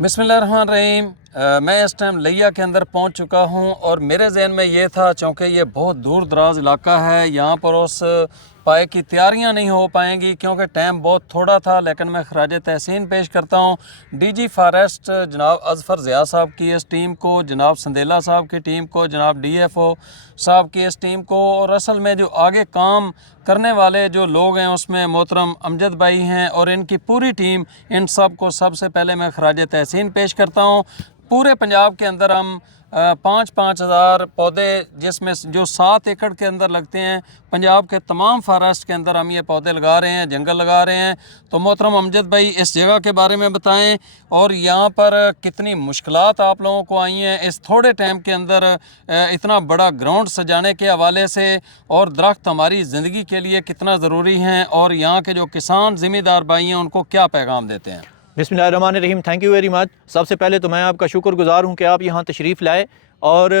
बिस्मिल्लाहिर्रहमानिर्रहीम। मैं इस टाइम लिया के अंदर पहुंच चुका हूं और मेरे जहन में ये था, चूँकि ये बहुत दूर दराज इलाका है, यहाँ पर उस पाए की तैयारियां नहीं हो पाएंगी क्योंकि टाइम बहुत थोड़ा था। लेकिन मैं खराज तहसीन पेश करता हूँ डीजी फॉरेस्ट जनाब अज़फ़र ज़िया साहब की इस टीम को, जनाब संदेला साहब की टीम को, जनाब DFO साहब की इस टीम को, और असल में जो आगे काम करने वाले जो लोग हैं उसमें मोहतरम अमजद भाई हैं और इनकी पूरी टीम। इन सब को सबसे पहले मैं खराज तहसीन पेश करता हूँ। पूरे पंजाब के अंदर हम 5-5 हज़ार पौधे, जिसमें जो 7 एकड़ के अंदर लगते हैं, पंजाब के तमाम फॉरेस्ट के अंदर हम ये पौधे लगा रहे हैं, जंगल लगा रहे हैं। तो मोहतरम अमजद भाई इस जगह के बारे में बताएं और यहाँ पर कितनी मुश्किलात आप लोगों को आई हैं इस थोड़े टाइम के अंदर इतना बड़ा ग्राउंड सजाने के हवाले से, और दरख्त हमारी ज़िंदगी के लिए कितना ज़रूरी हैं, और यहाँ के जो किसान ज़िम्मेदार भाई हैं उनको क्या पैगाम देते हैं। बिस्मिल्लाहिर्रहमानिर्रहीम। Thank you very much. सबसे पहले तो मैं आपका शुक्रगुज़ार हूँ कि आप यहाँ तशरीफ़ लाए, और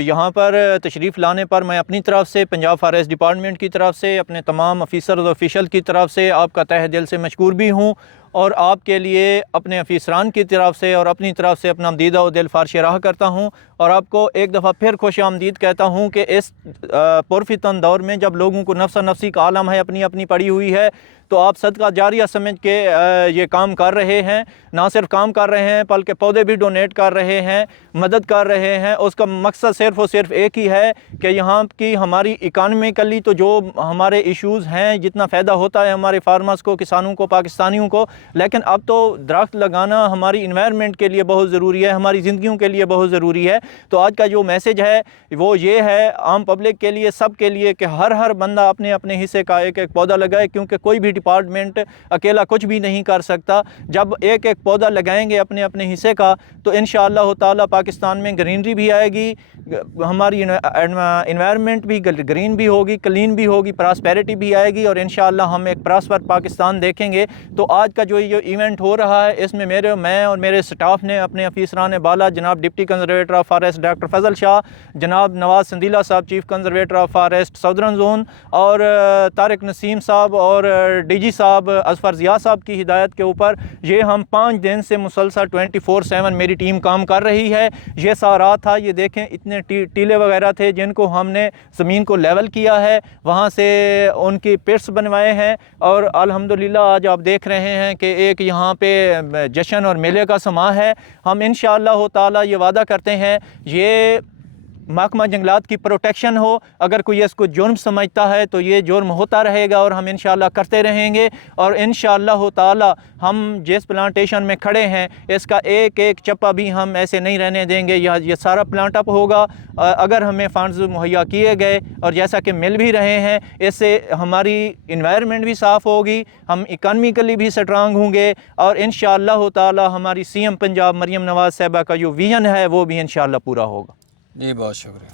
यहाँ पर तशरीफ़ लाने पर मैं अपनी तरफ से, पंजाब फॉरेस्ट डिपार्टमेंट की तरफ से, अपने तमाम ऑफिसर और ऑफिशियल की तरफ से आपका तहे दिल से मशकूर भी हूँ, और आपके लिए अपने अफीसरान की तरफ से और अपनी तरफ से अपना दीदा व दिल फारश राह करता हूँ। और आपको एक दफ़ा फिर खुश आमदीद कहता हूँ कि इस पुरफितन दौर में जब लोगों को नफ्सा नफसी का आलम है, अपनी अपनी पड़ी हुई है, तो आप सदका जारिया समझ के ये काम कर रहे हैं। ना सिर्फ काम कर रहे हैं बल्कि पौधे भी डोनेट कर रहे हैं, मदद कर रहे हैं। उसका मकसद सिर्फ़ और सिर्फ एक ही है कि यहाँ की हमारी इकानमिकली तो जो हमारे इश्यूज़ हैं, जितना फ़ायदा होता है हमारे फार्मर्स को, किसानों को, पाकिस्तानियों को, लेकिन अब तो दरख्त लगाना हमारी इन्वायरमेंट के लिए बहुत ज़रूरी है, हमारी ज़िंदगियों के लिए बहुत ज़रूरी है। तो आज का जो मैसेज है वो ये है आम पब्लिक के लिए, सब के लिए, कि हर बंदा अपने अपने हिस्से का एक एक पौधा लगाए, क्योंकि कोई भी डिपार्टमेंट अकेला कुछ भी नहीं कर सकता। जब एक एक पौधा लगाएंगे अपने अपने हिस्से का, तो इंशाअल्लाह ताला पाकिस्तान में ग्रीनरी भी आएगी, हमारी इन्वायरमेंट भी ग्रीन भी होगी, क्लीन भी होगी, प्रॉस्पेरिटी भी आएगी, और इंशाअल्लाह हम एक प्रॉस्पर पाकिस्तान देखेंगे। तो आज का जो ये इवेंट हो रहा है, इसमें मैं और मेरे स्टाफ ने, अपने अफीसरान बाला, जनाब deputy conservator of forest doctor Fazal Shah, जनाब नवाज संदीला साहब chief conservator of forest southern zone, और तारिक नसीम साहब और DG साहब अज़फ़र ज़िया साहब की हिदायत के ऊपर ये हम 5 दिन से मुसलसल 24/7 मेरी टीम काम कर रही है। ये सारा था, ये देखें इतने टीले वगैरह थे जिनको हमने ज़मीन को लेवल किया है, वहाँ से उनकी पिट्स बनवाए हैं, और अल्हम्दुलिल्लाह आज आप देख रहे हैं कि एक यहाँ पे जश्न और मेले का समा है। हम इंशाअल्लाह ताला ये वादा करते हैं, ये महकमा जंगलात की प्रोटेक्शन हो। अगर कोई इसको जुर्म समझता है तो ये जुर्म होता रहेगा, और हम इंशाअल्लाह करते रहेंगे। और इंशाअल्लाह ताला हम जिस प्लांटेशन में खड़े हैं, इसका एक एक चप्पा भी हम ऐसे नहीं रहने देंगे, ये सारा प्लांट अप होगा। अगर हमें फंड्स मुहैया किए गए, और जैसा कि मिल भी रहे हैं, इससे हमारी इन्वायरमेंट भी साफ़ होगी, हम इकॉनमिकली भी स्ट्रांग होंगे, और इंशाअल्लाह ताला हमारी CM पंजाब मरियम नवाज़ साहिबा का जो विज़न है वो भी इंशाअल्लाह पूरा होगा। जी बहुत शुक्रिया।